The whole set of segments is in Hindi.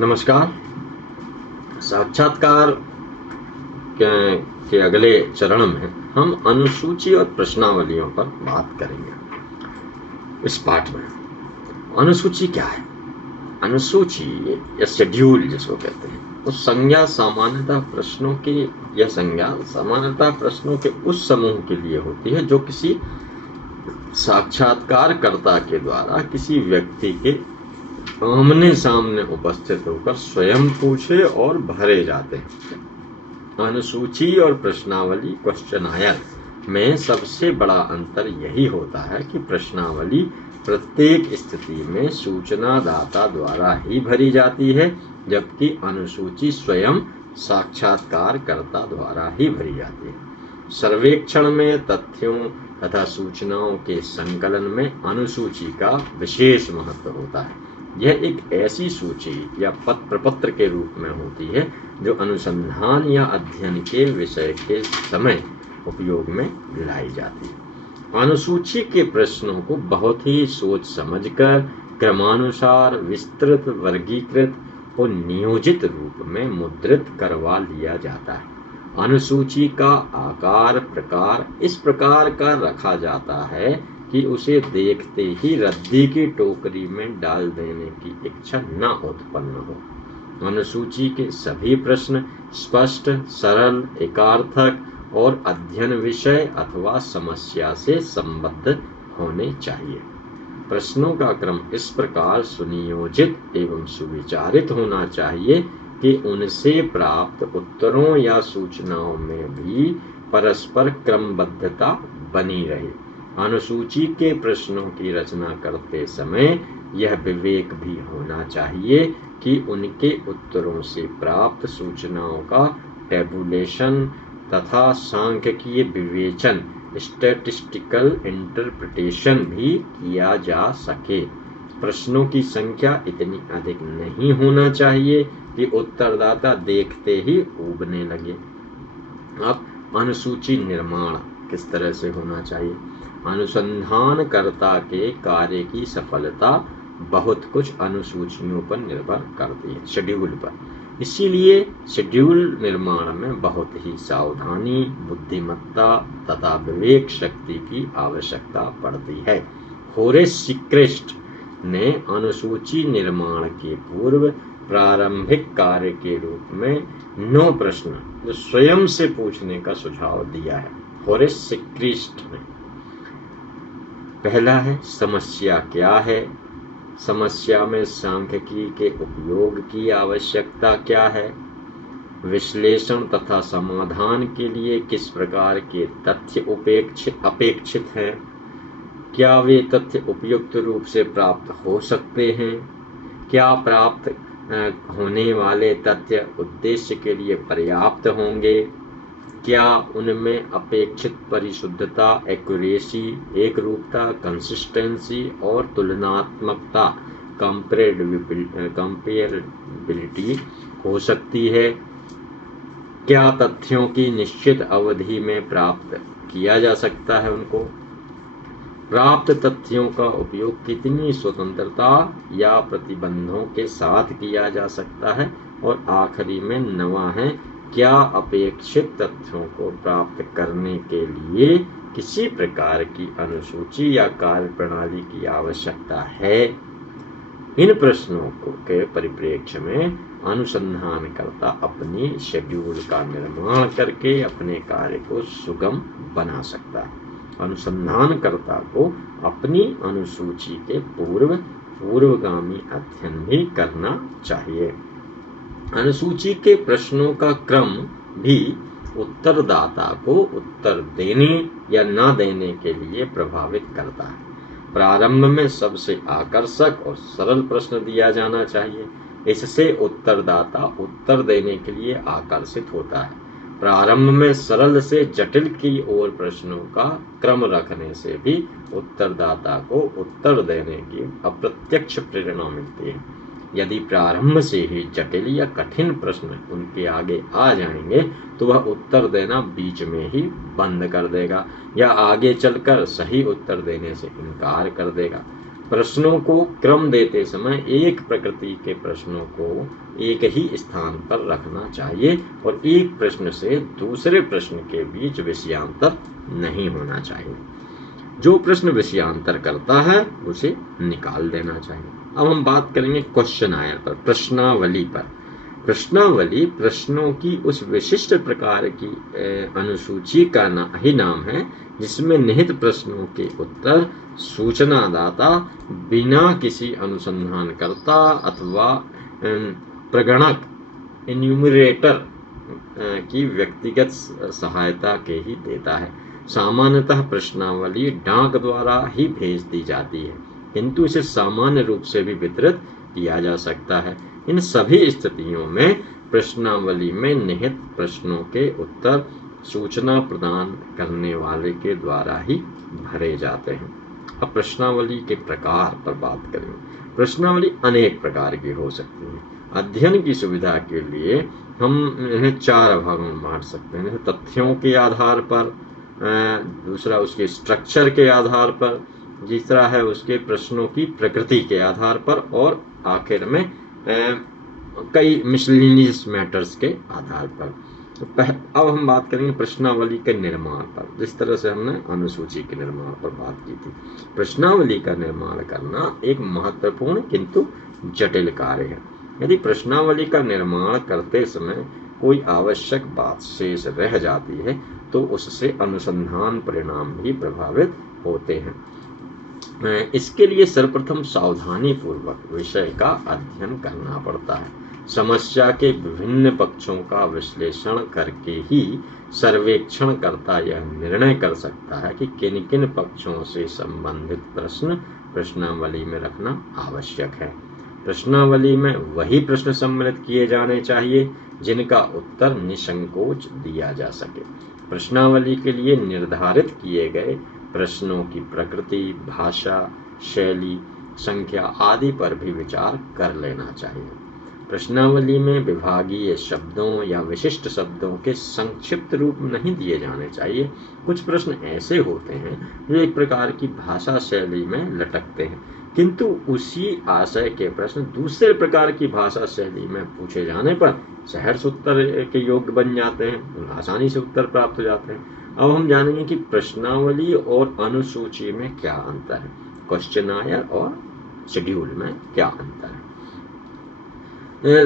नमस्कार। साक्षात्कार के अगले चरण में हम अनुसूची और प्रश्नावलियों पर बात करेंगे। इस पाठ में अनुसूची क्या है? अनुसूची या शेड्यूल जिसको कहते हैं, उस संज्ञा सामान्यतः प्रश्नों के उस समूह के लिए होती है जो किसी साक्षात्कारकर्ता के द्वारा किसी व्यक्ति के आमने सामने उपस्थित होकर स्वयं पूछे और भरे जाते हैं। अनुसूची और प्रश्नावली क्वेश्चनायर में सबसे बड़ा अंतर यही होता है कि प्रश्नावली प्रत्येक स्थिति में सूचनादाता द्वारा ही भरी जाती है, जबकि अनुसूची स्वयं साक्षात्कारकर्ता द्वारा ही भरी जाती है। सर्वेक्षण में तथ्यों तथा सूचनाओं के संकलन में अनुसूची का विशेष महत्व होता है। यह एक ऐसी सूची या प्रपत्र के रूप में होती है जो अनुसंधान या अध्ययन के विषय के समय उपयोग में लाई जाती है। अनुसूची के प्रश्नों को बहुत ही सोच समझकर क्रमानुसार विस्तृत, वर्गीकृत और नियोजित रूप में मुद्रित करवा लिया जाता है। अनुसूची का आकार प्रकार इस प्रकार का रखा जाता है कि उसे देखते ही रद्दी की टोकरी में डाल देने की इच्छा न उत्पन्न हो। अनुसूची के सभी प्रश्न स्पष्ट, सरल, एकार्थक और अध्ययन विषय अथवा समस्या से संबद्ध होने चाहिए। प्रश्नों का क्रम इस प्रकार सुनियोजित एवं सुविचारित होना चाहिए कि उनसे प्राप्त उत्तरों या सूचनाओं में भी परस्पर क्रमबद्धता बनी रहे। अनुसूची के प्रश्नों की रचना करते समय यह विवेक भी होना चाहिए कि उनके उत्तरों से प्राप्त सूचनाओं का टेबुलेशन तथा सांख्यिकीय विवेचन स्टैटिस्टिकल इंटरप्रिटेशन भी किया जा सके। प्रश्नों की संख्या इतनी अधिक नहीं होना चाहिए कि उत्तरदाता देखते ही ऊबने लगे। अब अनुसूची निर्माण किस तरह से होना चाहिए? अनुसंधानकर्ता के कार्य की सफलता बहुत कुछ अनुसूचियों पर निर्भर करती है, शेड्यूल पर। इसीलिए शेड्यूल निर्माण में बहुत ही सावधानी, बुद्धिमत्ता तथा विवेक शक्ति की आवश्यकता पड़ती है। होरेस सिक्रेस्ट ने अनुसूची निर्माण के पूर्व प्रारंभिक कार्य के रूप में 9 प्रश्न जो स्वयं से पूछने का सुझाव दिया है। होरेस सिक्रेस्ट ने पहला है, समस्या क्या है? समस्या में सांख्यिकी के उपयोग की आवश्यकता क्या है? विश्लेषण तथा समाधान के लिए किस प्रकार के तथ्य अपेक्षित हैं? क्या वे तथ्य उपयुक्त रूप से प्राप्त हो सकते हैं? क्या प्राप्त होने वाले तथ्य उद्देश्य के लिए पर्याप्त होंगे? क्या उनमें अपेक्षित परिशुद्धता, एक्यूरेसी, एकरूपता, कंसिस्टेंसी और तुलनात्मकता, कंपेरेबिलिटी हो सकती है? क्या तथ्यों की निश्चित अवधि में प्राप्त किया जा सकता है उनको? प्राप्त तथ्यों का उपयोग कितनी स्वतंत्रता या प्रतिबंधों के साथ किया जा सकता है? और आखिरी में 9वां है, क्या अपेक्षित तथ्यों को प्राप्त करने के लिए किसी प्रकार की अनुसूची या कार्यप्रणाली की आवश्यकता है? इन प्रश्नों के परिप्रेक्ष्य में अनुसंधानकर्ता अपनी शेड्यूल का निर्माण करके अपने कार्य को सुगम बना सकता है। अनुसंधानकर्ता को अपनी अनुसूची के पूर्वगामी अध्ययन भी करना चाहिए। अनुसूची के प्रश्नों का क्रम भी उत्तरदाता को उत्तर देने या न देने के लिए प्रभावित करता है। प्रारंभ में सबसे आकर्षक और सरल प्रश्न दिया जाना चाहिए। इससे उत्तरदाता उत्तर देने के लिए आकर्षित होता है। प्रारंभ में सरल से जटिल की ओर प्रश्नों का क्रम रखने से भी उत्तरदाता को उत्तर देने की अप्रत्यक्ष प्रेरणा मिलती है। यदि प्रारंभ से ही जटिल या कठिन प्रश्न उनके आगे आ जाएंगे तो वह उत्तर देना बीच में ही बंद कर देगा या आगे चलकर सही उत्तर देने से इनकार कर देगा। प्रश्नों को क्रम देते समय एक प्रकृति के प्रश्नों को एक ही स्थान पर रखना चाहिए और एक प्रश्न से दूसरे प्रश्न के बीच विषयांतर नहीं होना चाहिए। जो प्रश्न विषयांतर करता है उसे निकाल देना चाहिए। अब हम बात करेंगे क्वेश्चनायर पर, प्रश्नावली पर। प्रश्नावली प्रश्नों की उस विशिष्ट प्रकार की अनुसूची का ही नाम है जिसमें निहित प्रश्नों के उत्तर सूचनादाता बिना किसी अनुसंधानकर्ता अथवा प्रगणक इन्यूमरेटर की व्यक्तिगत सहायता के ही देता है। सामान्यतः प्रश्नावली डाक द्वारा ही भेज दी जाती है, किंतु इसे सामान्य रूप से भी वितरित किया जा सकता है। इन सभी स्थितियों में प्रश्नावली में निहित प्रश्नों के उत्तर सूचना प्रदान करने वाले के द्वारा ही भरे जाते हैं। अब प्रश्नावली के प्रकार पर बात करेंगे। प्रश्नावली अनेक प्रकार की हो सकती है। अध्ययन की सुविधा के लिए हम इन्हें 4 भागों में बांट सकते हैं। तथ्यों के आधार पर, दूसरा उसके स्ट्रक्चर के आधार पर, तीसरा है उसके प्रश्नों की प्रकृति के आधार पर, और आखिर में कई मिसलिनियस मैटर्स के आधार पर। अब हम बात करेंगे प्रश्नावली के निर्माण पर, जिस तरह से हमने अनुसूची के निर्माण पर बात की थी। प्रश्नावली का निर्माण करना एक महत्वपूर्ण किंतु जटिल कार्य है। यदि प्रश्नावली का निर्माण करते समय कोई आवश्यक बात शेष रह जाती है तो उससे अनुसंधान परिणाम भी प्रभावित होते हैं। इसके लिए सर्वप्रथम सावधानी पूर्वक विषय का अध्ययन करना पड़ता है। समस्या के विभिन्न पक्षों का विश्लेषण करके ही सर्वेक्षणकर्ता यह निर्णय कर सकता है कि किन किन पक्षों से संबंधित प्रश्न प्रश्नावली में रखना आवश्यक है। प्रश्नावली में वही प्रश्न सम्मिलित किए जाने चाहिए जिनका उत्तर निसंकोच दिया जा सके। प्रश्नावली के लिए निर्धारित किए गए प्रश्नों की प्रकृति, भाषा, शैली, संख्या आदि पर भी विचार कर लेना चाहिए। प्रश्नावली में विभागीय शब्दों या विशिष्ट शब्दों के संक्षिप्त रूप नहीं दिए जाने चाहिए। कुछ प्रश्न ऐसे होते हैं जो एक प्रकार की भाषा शैली में लटकते हैं, किंतु उसी आशय के प्रश्न दूसरे प्रकार की भाषा शैली में पूछे जाने पर सहर्ष उत्तर के योग्य बन जाते हैं, आसानी से उत्तर प्राप्त हो जाते हैं। अब हम जानेंगे कि प्रश्नावली और अनुसूची में क्या अंतर है, क्वेश्चनायर और शेड्यूल में क्या अंतर है।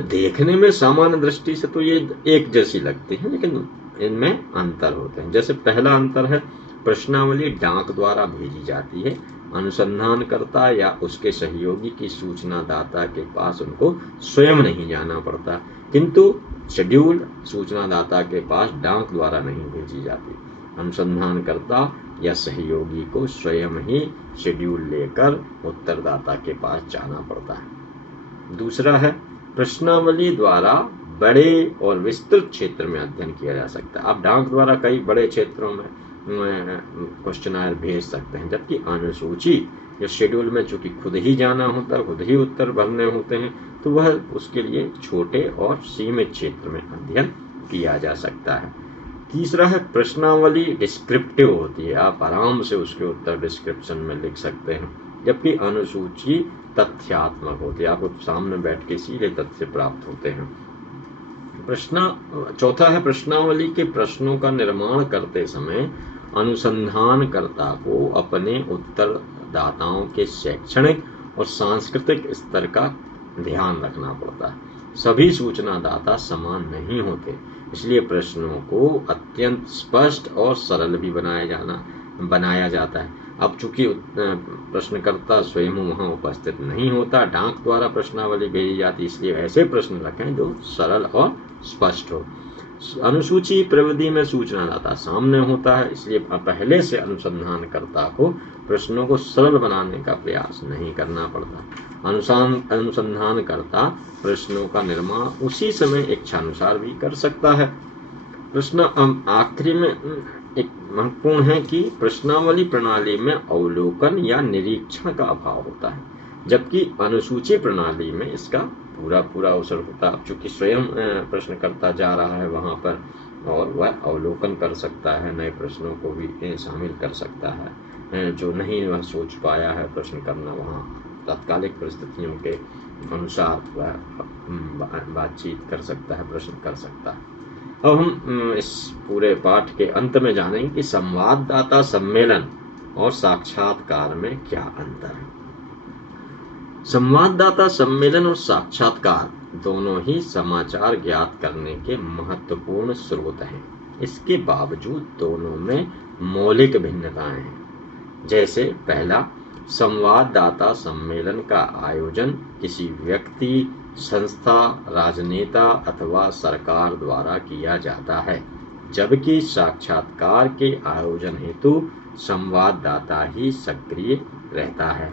देखने में सामान्य दृष्टि से तो ये एक जैसी लगती है, लेकिन इनमें अंतर होते हैं। जैसे पहला अंतर है, प्रश्नावली डाक द्वारा भेजी जाती है। अनुसंधानकर्ता या उसके सहयोगी की सूचनादाता के पास उनको स्वयं नहीं जाना पड़ता, किंतु शेड्यूल सूचनादाता के पास डाक द्वारा नहीं भेजी जाती। अनुसंधानकर्ता या सहयोगी को स्वयं ही शेड्यूल लेकर उत्तरदाता के पास जाना पड़ता है। दूसरा है, प्रश्नावली द्वारा बड़े और विस्तृत क्षेत्र में अध्ययन किया जा सकता है। आप डाक द्वारा कई बड़े क्षेत्रों में क्वेश्चनायर भेज सकते हैं, जबकि अनुसूची या शेड्यूल में चूंकि खुद ही जाना होता है, खुद ही उत्तर भरने होते हैं, तो वह उसके लिए छोटे और सीमित क्षेत्र में अध्ययन किया जा सकता है। तीसरा है, प्रश्नावली डिस्क्रिप्टिव होती है। आप आराम से उसके उत्तर डिस्क्रिप्शन में लिख सकते हैं, जबकि अनुसूची तथ्यात्मक होती है। आपको सामने बैठ के सीधे तथ्य प्राप्त होते हैं। चौथा है, प्रश्नावली के प्रश्नों का निर्माण करते समय अनुसंधानकर्ता को अपने उत्तरदाताओं के शैक्षणिक और सांस्कृतिक स्तर का ध्यान रखना पड़ता है। सभी सूचनादाता समान नहीं होते, इसलिए प्रश्नों को अत्यंत स्पष्ट और सरल भी बनाया जाता है। अब चूंकि प्रश्नकर्ता स्वयं वहां उपस्थित नहीं होता, डाक द्वारा प्रश्नावली भेजी जाती, इसलिए ऐसे प्रश्न रखें जो सरल और स्पष्ट हो। अनुसूची प्रविधि में सूचनादाता सामने होता है, इसलिए पहले से अनुसंधानकर्ता को प्रश्नों को सरल बनाने का प्रयास नहीं करना पड़ता। अनुसंधानकर्ता प्रश्नों का निर्माण उसी समय इच्छानुसार भी कर सकता है। प्रश्न आखिरी में एक महत्वपूर्ण है कि प्रश्नावली प्रणाली में अवलोकन या निरीक्षण का अभाव होता है, जबकि अनुसूची प्रणाली में इसका पूरा अवसर होता है। चूंकि स्वयं प्रश्नकर्ता जा रहा है वहां पर और वह अवलोकन कर सकता है, नए प्रश्नों को भी शामिल कर सकता है, जो नहीं वह सोच पाया है प्रश्न करना, वहाँ तात्कालिक परिस्थितियों के अनुसार वह बातचीत कर सकता है, प्रश्न कर सकता है। अब हम इस पूरे पाठ के अंत में जानेंगे कि संवाददाता सम्मेलन और साक्षात्कार में क्या अंतर है। संवाददाता सम्मेलन और साक्षात्कार दोनों ही समाचार ज्ञात करने के महत्वपूर्ण स्रोत हैं। इसके बावजूद दोनों में मौलिक भिन्नताएं हैं। जैसे पहला, संवाददाता सम्मेलन का आयोजन किसी व्यक्ति, संस्था, राजनेता अथवा सरकार द्वारा किया जाता है, जबकि साक्षात्कार के आयोजन हेतु संवाददाता ही सक्रिय रहता है।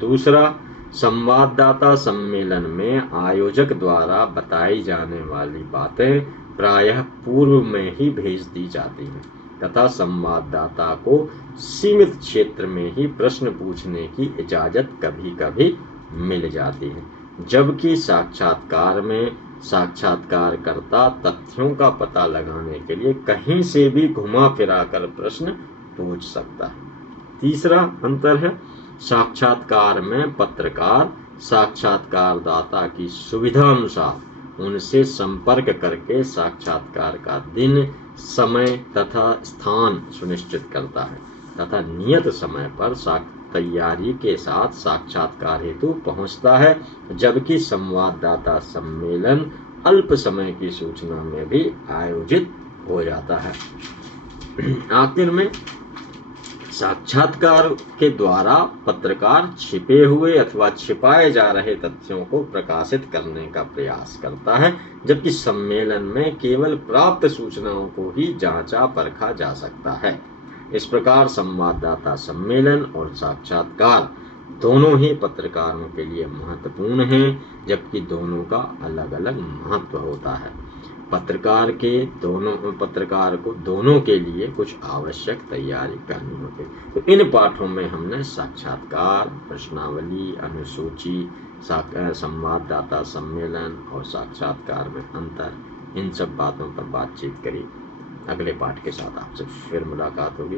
दूसरा, संवाददाता सम्मेलन में आयोजक द्वारा बताई जाने वाली बातें प्रायः पूर्व में ही भेज दी जाती हैं तथा संवाददाता को सीमित क्षेत्र में ही प्रश्न पूछने की इजाजत कभी कभी मिल जाती है, जबकि साक्षात्कार में साक्षात्कारकर्ता तथ्यों का पता लगाने के लिए कहीं से भी घुमा फिरा कर प्रश्न पूछ सकता है। तीसरा अंतर है, साक्षात्कार में पत्रकार साक्षात्कारदाता की सुविधा अनुसार उनसे संपर्क करके साक्षात्कार का दिन, समय तथा स्थान सुनिश्चित करता है तथा नियत समय पर तैयारी के साथ साक्षात्कार हेतु पहुंचता है, जबकि संवाददाता सम्मेलन अल्प समय की सूचना में भी आयोजित हो जाता है। आखिर में साक्षात्कार के द्वारा पत्रकार छिपे हुए अथवा छिपाए जा रहे तथ्यों को प्रकाशित करने का प्रयास करता है, जबकि सम्मेलन में केवल प्राप्त सूचनाओं को ही जांचा परखा जा सकता है। इस प्रकार संवाददाता सम्मेलन और साक्षात्कार दोनों ही पत्रकारों के लिए महत्वपूर्ण हैं, जबकि दोनों का अलग अलग महत्व होता है। पत्रकार को दोनों के लिए कुछ आवश्यक तैयारी करनी होती है। तो इन पाठों में हमने साक्षात्कार, प्रश्नावली, अनुसूची, संवाददाता सम्मेलन और साक्षात्कार में अंतर, इन सब बातों पर बातचीत करी। अगले पाठ के साथ आपसे फिर मुलाकात होगी।